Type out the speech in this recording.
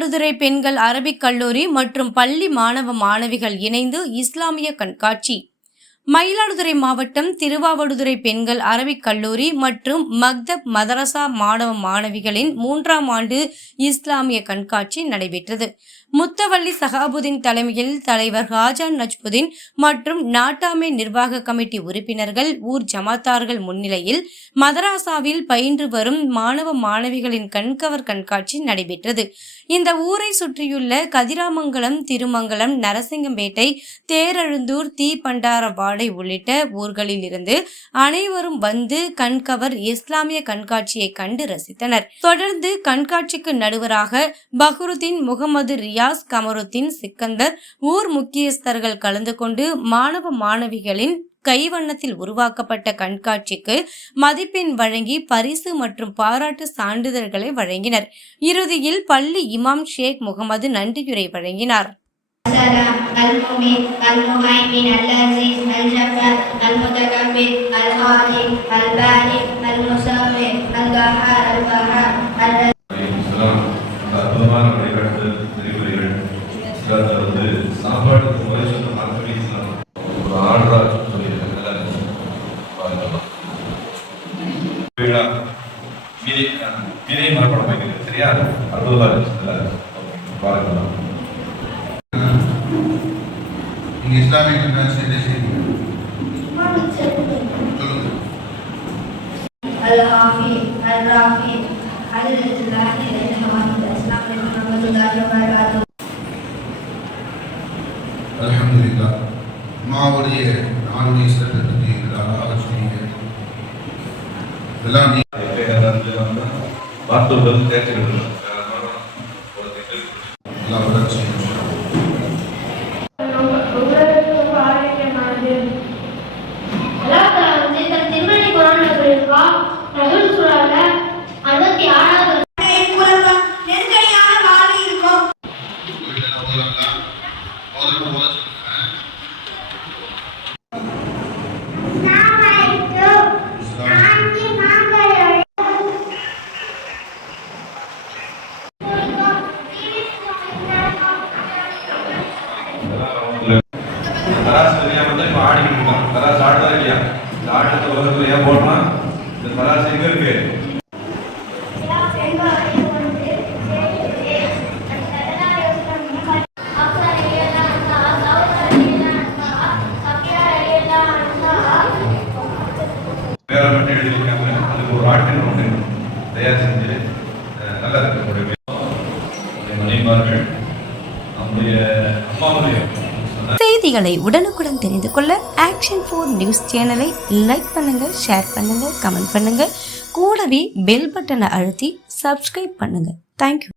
திருவாவடுதுறை பெண்கள் அரபிக் கல்லூரி மற்றும் பள்ளி மாணவ மாணவிகள் இணைந்து இஸ்லாமிய கண்காட்சி. மயிலாடுதுறை மாவட்டம் திருவாவடுதுறை பெண்கள் அரபிக் கல்லூரி மற்றும் மக்தப் மதரசா மாணவ மாணவிகளின் மூன்றாம் ஆண்டு இஸ்லாமிய கண்காட்சி நடைபெற்றது. முத்தவள்ளி சகாபுதீன் தலைமையில் தலைவர் ஹாஜான் நஜ்புதீன் மற்றும் நாட்டாமை நிர்வாக கமிட்டி உறுப்பினர்கள் ஊர் ஜமாத்தார்கள் முன்னிலையில் மதராசாவில் பயின்று வரும் மாணவ மாணவிகளின் கண்கவர் கண்காட்சி நடைபெற்றது. இந்த ஊரை சுற்றியுள்ள கதிராமங்கலம் திருமங்கலம் நரசிங்கம்பேட்டை தேரழுந்தூர் ஆடை உள்ளிட்ட ஊர்களிலிருந்து அனைவரும் வந்து கண்கவர் இஸ்லாமிய கண்காட்சியை கண்டு ரசித்தனர். தொடர்ந்து கண்காட்சிக்கு நடுவராக பஹ்ருதீன் முகமது ரியாஸ் கமருத்தீன் சிக்கந்தர் ஊர் முக்கியஸ்தர்கள் கலந்து கொண்டு மாணவ மாணவிகளின் கைவண்ணத்தில் உருவாக்கப்பட்ட கண்காட்சிக்கு மதிப்பெண் வழங்கி பரிசு மற்றும் பாராட்டு சான்றிதழ்களை வழங்கினர். இறுதியில் பள்ளி இமாம் ஷேக் முகமது நன்றியுரை வழங்கினார். المؤمن المهيمن العزيز الجبار المتكبر الخالق البارئ المصور القهار القهار الذي இஸ்லாம் இந்த அற்புதமான வழிகாட்டுதல் நெறிமுறைகள் இஸ்லாத்துல இஸ்லாமிய கண்ணாசி என்ன செய்வீங்க சொல்லுங்க العافي الرافي حضرة الله السلام عليكم ورحمة الله وبركاته அல்ஹம்துலில்லாஹ் அம்மாவுடைய நாளுடைய சிறப்பை அழகாக சொன்னீங்க இதெல்லாம் நீ வார்த்தைகள் தேர்ச்சிகள் எல்லாம் வளர்ச்சி வீட்டில் ஓதலாம் ஓதலாம் ஓத சொல்லுங்க இஸ்லாம் தராசு தெரியாம தான் இப்போ ஆடிக்கிட்டு இருக்கான் தராசு ஆடுதா இல்லையா இந்த ஆட்டத்தை உலகத்துல ஏன் போடுறா இந்த தராசு எங்க இருக்கு வேற மட்டும் அதுக்கு ஒரு ஆட்டின் ஒன்று தயார் செஞ்சு நல்லா இருக்கு உங்களுடைய என் நம்முடைய அம்மாவுடைய செய்திகளை உடனுக்குடன் தெரிந்து கொள்ள ஆக்ஷன் ஃபோர் நியூஸ் சேனலை லைக் பண்ணுங்க ஷேர் பண்ணுங்க கமெண்ட் பண்ணுங்க. கூடவே பெல் பட்டனை அழுத்தி சப்ஸ்கிரைப் பண்ணுங்க. தேங்க்யூ